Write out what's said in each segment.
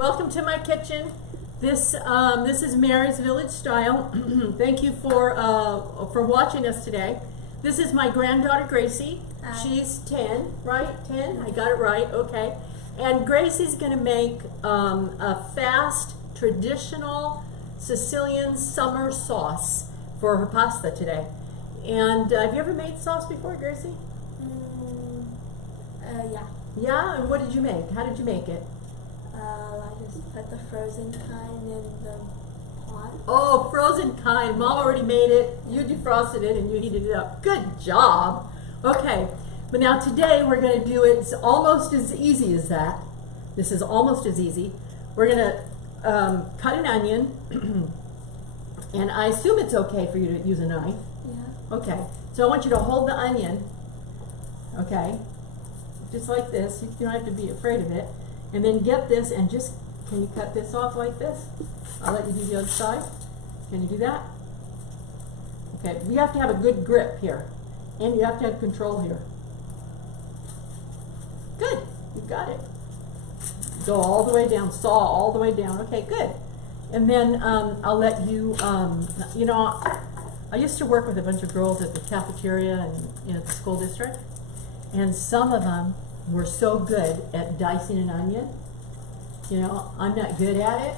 Welcome to my kitchen. This is Mary's Village Style. Thank you for watching us today. This is my granddaughter Gracie. She's 10, right? 10? I got it right. Okay. And Gracie's going to make a fast, traditional Sicilian summer sauce for her pasta today. And have you ever made sauce before, Gracie? Yeah. Yeah? And what did you make? How did you make it? I just put the frozen kind in the pot. Oh, frozen kind. Mom already made it. You defrosted it and you heated it up. Good job. Okay, but now today we're going to do it. It's almost as easy as that. This is almost as easy. We're going to cut an onion. And I assume it's okay for you to use a knife. Yeah. Okay, so I want you to hold the onion. Okay, just like this. You don't have to be afraid of it. And then get this and just, can you cut this off like this? I'll let you do the other side. Can you do that? Okay, you have to have a good grip here. And you have to have control here. Good, you got it. Go all the way down, saw all the way down. Okay, good. And then I'll let you, you know, I used to work with a bunch of girls at the cafeteria and at the school district. And some of them were so good at dicing an onion. You know, I'm not good at it.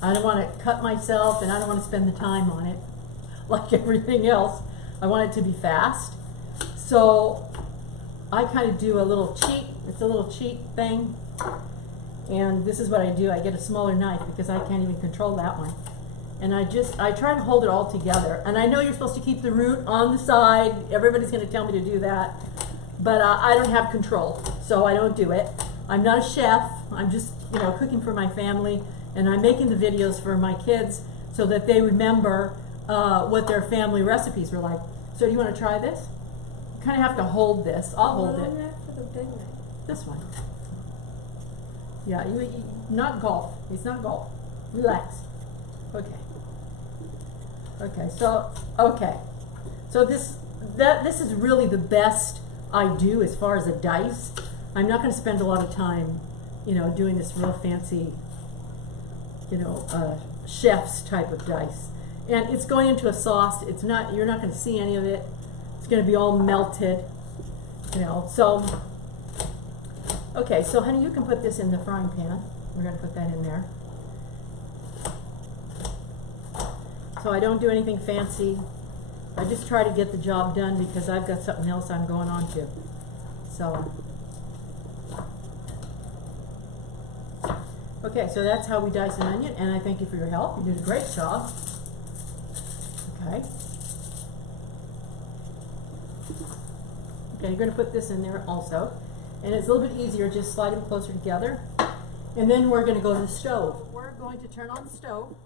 I don't want to cut myself and I don't want to spend the time on it like everything else. I want it to be fast. So I kind of do a little cheat. It's a little cheat thing. And this is what I do. I get a smaller knife because I can't even control that one. And I try to hold it all together. And I know you're supposed to keep the root on the side. Everybody's going to tell me to do that. But I don't have control, so I don't do it. I'm not a chef. I'm just, you know, cooking for my family, and I'm making the videos for my kids so that they remember what their family recipes were like. So do you want to try this? You kind of have to hold this. I'll hold it. For the big knife. This one. Yeah, not golf. It's not golf. Relax. Okay. Okay. So this is really the best I do as far as a dice. I'm not going to spend a lot of time, you know, doing this real fancy, you know, chef's type of dice. And it's going into a sauce. It's not, you're not going to see any of it. It's going to be all melted, you know. So, okay, so honey, you can put this in the frying pan. We're going to put that in there. So I don't do anything fancy. I just try to get the job done because I've got something else I'm going on to. So, okay, so that's how we dice an onion, and I thank you for your help. You did a great job. Okay. Okay, you're going to put this in there also. And it's a little bit easier, just slide them closer together. And then we're going to go to the stove. We're going to turn on the stove.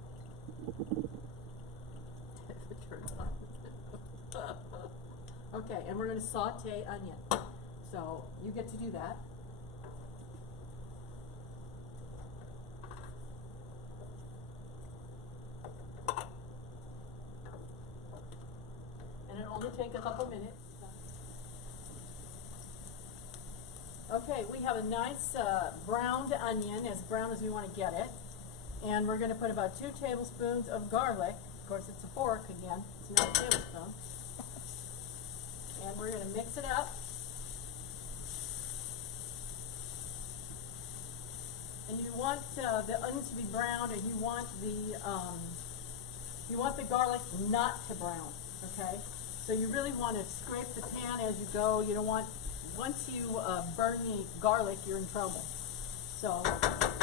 Okay, and we're going to saute onion. So you get to do that. And it'll only take a couple minutes. Okay, we have a nice browned onion, as brown as we want to get it. And we're going to put about 2 tablespoons of garlic. Of course, it's a fork again. It's not a tablespoon. And we're going to mix it up. And you want the onions to be brown, and you want the garlic not to brown. Okay, so you really want to scrape the pan as you go. You don't want, once you burn the garlic, you're in trouble. So,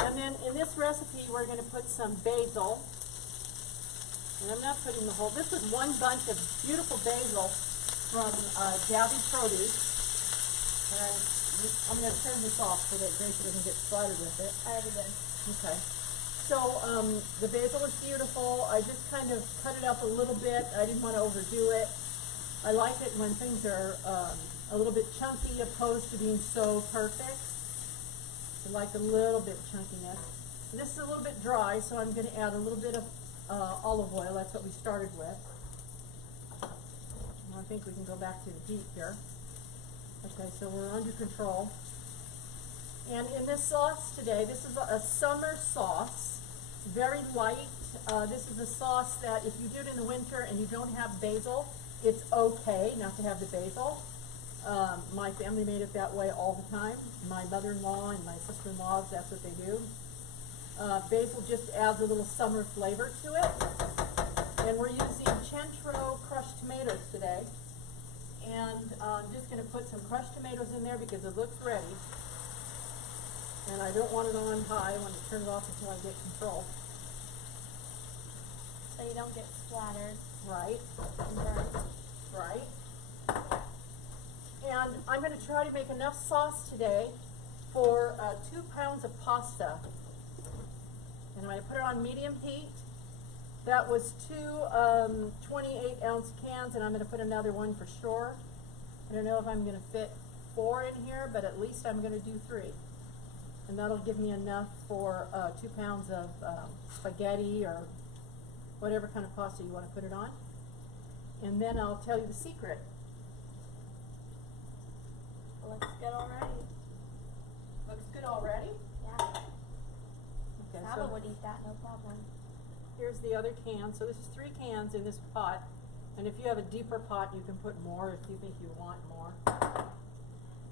and then in this recipe, we're going to put some basil. And I'm not putting the whole. This is one bunch of beautiful basil from Gabby Produce. And I'm going to turn this off so that Gracie doesn't get splattered with it. I already did. Okay. So the basil is beautiful. I just kind of cut it up a little bit. I didn't want to overdo it. I like it when things are a little bit chunky opposed to being so perfect. I like a little bit chunkiness. This is a little bit dry, so I'm going to add a little bit of olive oil. That's what we started with. I think we can go back to the heat here. Okay, so we're under control. And in this sauce today, this is a summer sauce, very light. This is a sauce that if you do it in the winter and you don't have basil, it's okay not to have the basil. My family made it that way all the time. My mother-in-law and my sister-in-law, that's what they do. Basil just adds a little summer flavor to it. And we're using Centro crushed tomatoes today. And I'm just going to put some crushed tomatoes in there because it looks ready. And I don't want it on high. I want to turn it off until I get control. So you don't get splattered Right, and burnt. right. And I'm going to try to make enough sauce today for 2 pounds of pasta. And I'm going to put it on medium heat. That was 2 28-ounce cans, and I'm going to put another one for sure. I don't know if I'm going to fit 4 in here, but at least I'm going to do 3. And that'll give me enough for 2 pounds of spaghetti or whatever kind of pasta you want to put it on. And then I'll tell you the secret. Looks good already. Looks good already? Yeah. Okay, Saba would eat that, no problem. here's the other can. So this is 3 cans in this pot. And if you have a deeper pot, you can put more if you think you want more.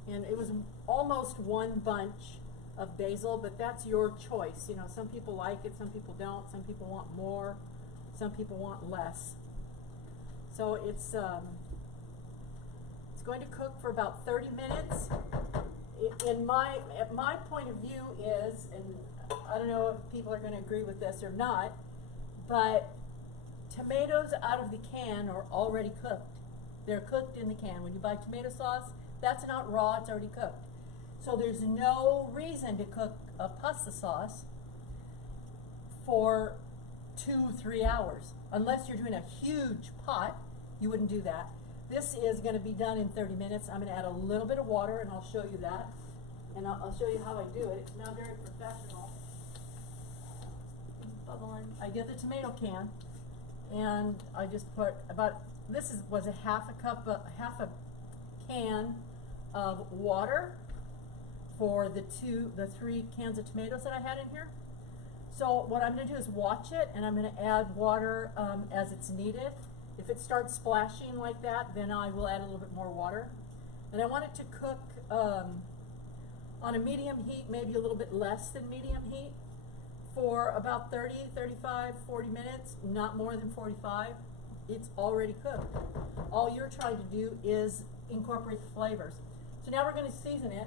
And it was almost 1 bunch of basil, but that's your choice. You know, some people like it, some people don't. Some people want more, some people want less. So it's going to cook for about 30 minutes. My point of view is, and I don't know if people are going to agree with this or not, but tomatoes out of the can are already cooked. They're cooked in the can. When you buy tomato sauce, that's not raw, it's already cooked. So there's no reason to cook a pasta sauce for 2-3 hours. Unless you're doing a huge pot, you wouldn't do that. This is going to be done in 30 minutes. I'm going to add a little bit of water, and I'll show you that. And I'll show you how I do it. It's not very professional. Bubbling. I get the tomato can, and I just put about, was a half a can of water for the 3 cans of tomatoes that I had in here. So what I'm going to do is watch it, and I'm going to add water as it's needed. If it starts splashing like that, then I will add a little bit more water. And I want it to cook on a medium heat, maybe a little bit less than medium heat, for about 30, 35, 40 minutes, not more than 45. It's already cooked. All you're trying to do is incorporate the flavors. So now we're going to season it.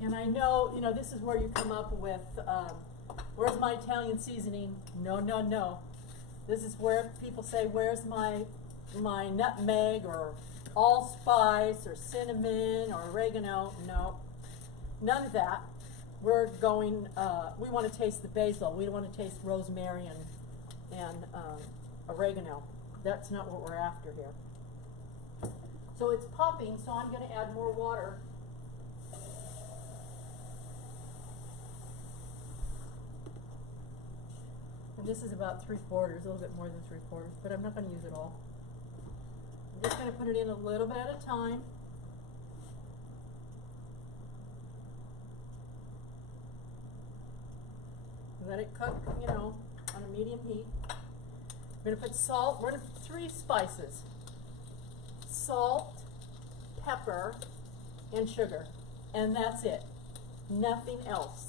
And I know, you know, this is where you come up with, where's my Italian seasoning? No, no, no. This is where people say, where's my nutmeg or allspice or cinnamon or oregano? No, none of that. We're going, we want to taste the basil. We don't want to taste rosemary and oregano. That's not what we're after here. So it's popping, so I'm going to add more water. And this is about 3/4, a little bit more than 3/4, but I'm not going to use it all. I'm just going to put it in a little bit at a time. Let it cook, you know, on a medium heat. We're going to put salt. We're going to put 3 spices: salt, pepper, and sugar. And that's it. Nothing else.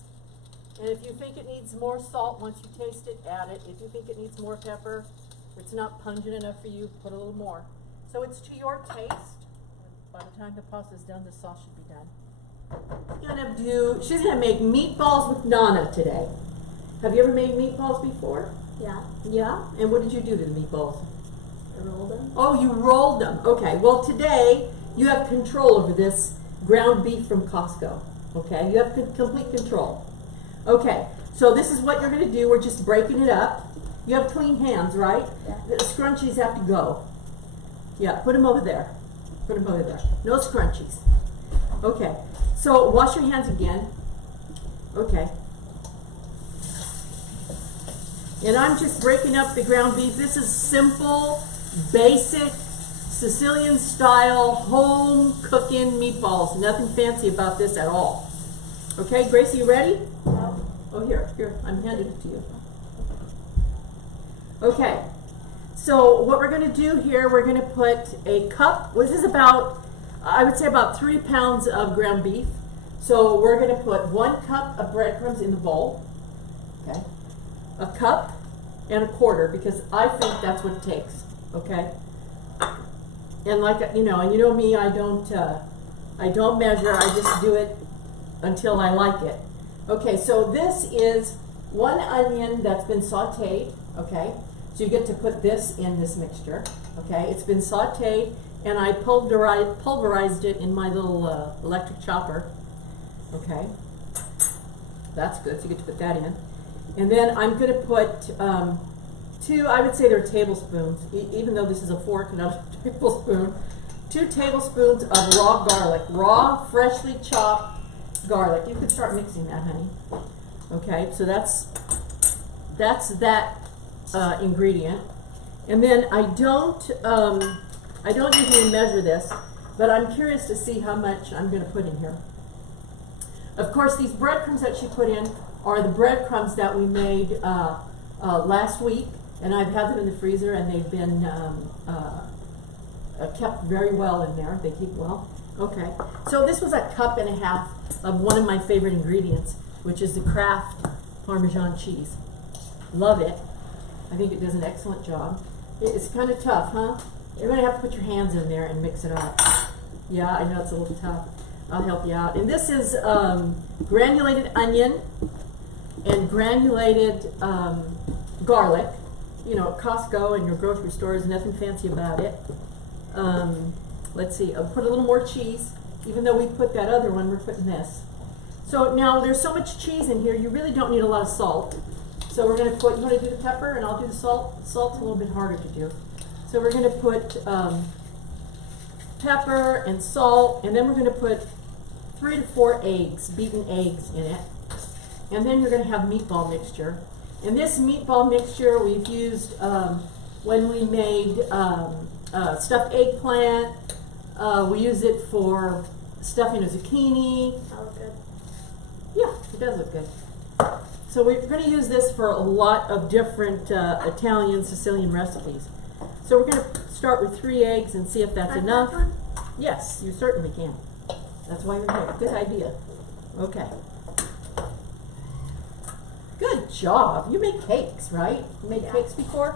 And if you think it needs more salt, once you taste it, add it. If you think it needs more pepper, if it's not pungent enough for you, put a little more. So it's to your taste. By the time the pasta is done, the sauce should be done. She's gonna make meatballs with Nana today. Have you ever made meatballs before? Yeah. Yeah? And what did you do to the meatballs? I rolled them. Oh, you rolled them. Okay, well today you have control over this ground beef from Costco. Okay, you have complete control. Okay, so this is what you're going to do. We're just breaking it up. You have clean hands, right? Yeah. The scrunchies have to go. Yeah, put them over there. Put them over there. No scrunchies. Okay, so wash your hands again. Okay. And I'm just breaking up the ground beef. This is simple, basic Sicilian style home cooking meatballs. Nothing fancy about this at all. Okay, Gracie, you ready? No. Oh, here, I'm handing it to you. Okay, so what we're going to do here, we're going to put a cup. This is about, I would say about 3 pounds of ground beef. So we're going to put 1 cup of breadcrumbs in the bowl. Okay, a cup and a quarter, because I think that's what it takes. Okay, and like you know me, I don't measure. I just do it until I like it. Okay, so this is 1 onion that's been sauteed. Okay, so you get to put this in this mixture. Okay, it's been sauteed, and I pulverized it in my little electric chopper. Okay, that's good. So you get to put that in, and then I'm going to put 2. I would say they're tablespoons, even though this is a fork and not a tablespoon. 2 tablespoons of raw garlic, raw, freshly chopped garlic. You can start mixing that, honey. Okay, so that's that ingredient. And then I don't usually measure this, but I'm curious to see how much I'm going to put in here. Of course, these breadcrumbs that she put in are the breadcrumbs that we made last week, and I've had them in the freezer, and they've been kept very well in there. They keep well. Okay, so this was 1.5 cups of one of my favorite ingredients, which is the Kraft Parmesan cheese. Love it. I think it does an excellent job. It's kind of tough, huh? You're going to have to put your hands in there and mix it up. Yeah, I know it's a little tough. I'll help you out. And this is granulated onion and granulated garlic. You know, at Costco and your grocery stores, nothing fancy about it. Let's see, I'll put a little more cheese. Even though we put that other one, we're putting this. So now there's so much cheese in here, you really don't need a lot of salt. So we're going to put, you want to do the pepper and I'll do the salt? Salt's a little bit harder to do. So we're going to put pepper and salt, and then we're going to put 3 to 4 eggs, beaten eggs in it. And then you're going to have meatball mixture. And this meatball mixture we've used when we made stuffed eggplant. We use it for stuffing a zucchini. That looks good. Yeah, it does look good. So we're going to use this for a lot of different Italian, Sicilian recipes. So we're going to start with 3 eggs and see if that's Like enough. that one? Yes, you certainly can. That's why you're here. Good idea. Okay. Good job. You make cakes, right? You made cakes before?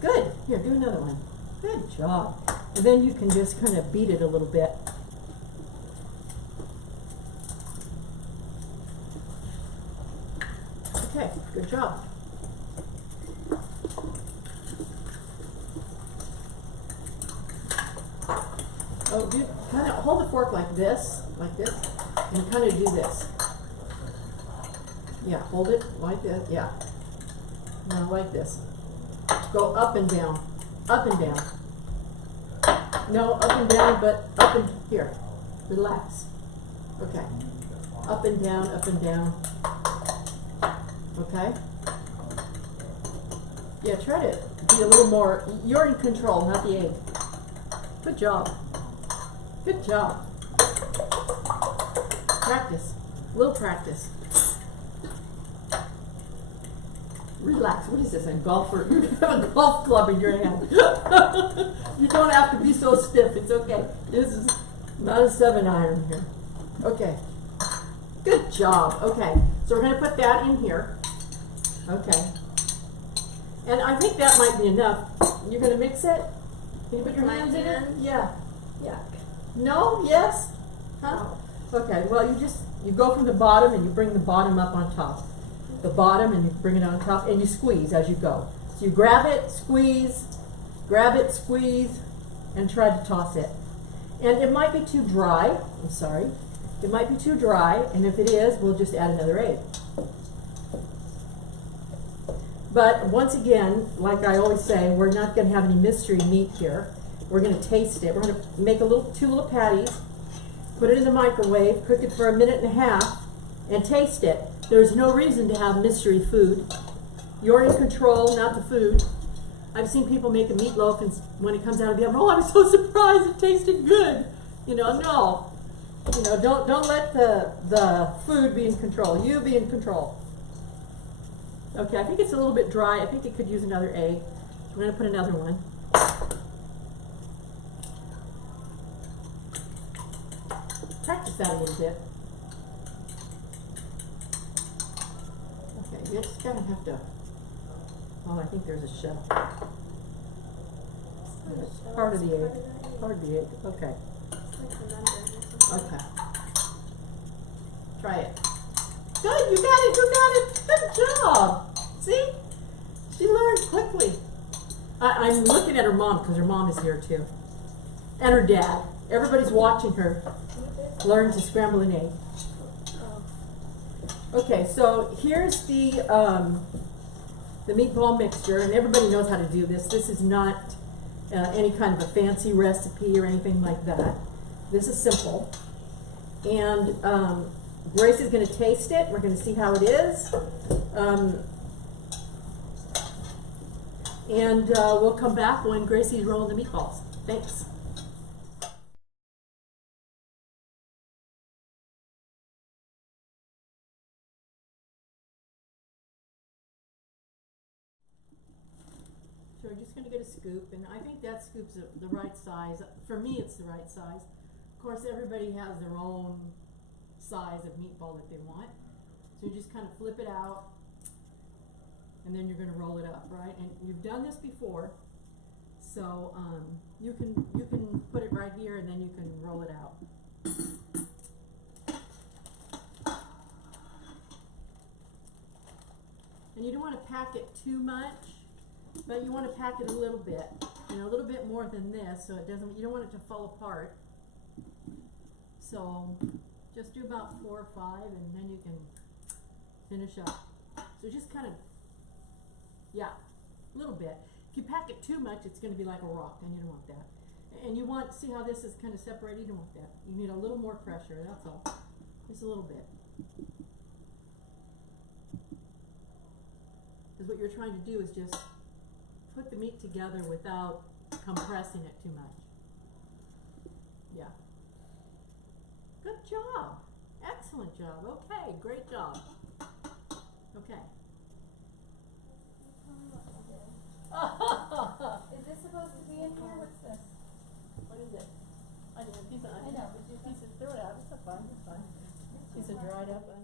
Good. Here, do another one. Good job. And then you can just kind of beat it a little bit. Okay, good job. Oh, you kind of hold the fork like this, and kind of do this. Yeah, hold it like this, yeah. Now like this. Go up and down, up and down. No, up and down, but up and here. Relax. Okay. Up and down, up and down. Okay? Yeah, try to be a little more, you're in control, not the egg. Good job. Good job. Practice. A little practice. Relax. What is this, a golfer? You have a golf club in your hand. You don't have to be so stiff. It's okay. This is not a 7-iron here. Okay. Good job. Okay. So we're going to put that in here. Okay. And I think that might be enough. You're going to mix it? Can you put your hands in it? Yeah. Yuck. No? Yes? Huh? Okay, well you go from the bottom and you bring the bottom up on top. The bottom and you bring it on top and you squeeze as you go. So you grab it, squeeze, and try to toss it. And it might be too dry, I'm sorry. It might be too dry, and if it is, we'll just add another egg. But once again, like I always say, we're not going to have any mystery meat here. We're going to taste it. We're going to make 2 little patties, put it in the microwave, cook it for 1.5 minutes, and taste it. There's no reason to have mystery food. You're in control, not the food. I've seen people make a meatloaf, and when it comes out of the oven, oh, I'm so surprised it tasted good. You know, no. You know, don't let the food be in control. You be in control. Okay, I think it's a little bit dry. I think it could use another egg. We're going to put another one. Practice that a little bit. Okay, you just kind of have to. Oh, I think there's a shell. It's part of the egg. Part of the egg. Okay. Okay. Try it. Good, you got it, you got it. Good job. See? She learned quickly. I'm looking at her mom because her mom is here too. And her dad. Everybody's watching her learn to scramble an egg. Okay, so here's the meatball mixture, and everybody knows how to do this. This is not any kind of a fancy recipe or anything like that. This is simple. And Grace is going to taste it. We're going to see how it is. And we'll come back when Gracie's rolling the meatballs. Thanks. So we're just going to get a scoop, and I think that scoop's the right size. For me, it's the right size. Of course, everybody has their own size of meatball that they want. So you just kind of flip it out, and then you're going to roll it up, right? And you've done this before, so you can put it right here, and then you can roll it out. And you don't want to pack it too much, but you want to pack it a little bit, a little bit more than this, so it doesn't. You don't want it to fall apart. So just do about 4 or 5, and then you can finish up. So just kind of, yeah, a little bit. If you pack it too much, it's going to be like a rock, and you don't want that. And you want, see how this is kind of separated? You don't want that. You need a little more pressure, that's all. Just a little bit. Because what you're trying to do is just put the meat together without compressing it too much. Yeah. Good job. Excellent job. Okay, great job. Okay. Is this supposed to be in here? What's this? What is it? Onion, a piece of onion. I know, but Throw it out. It's fine. It's fine. Piece of dried up onion.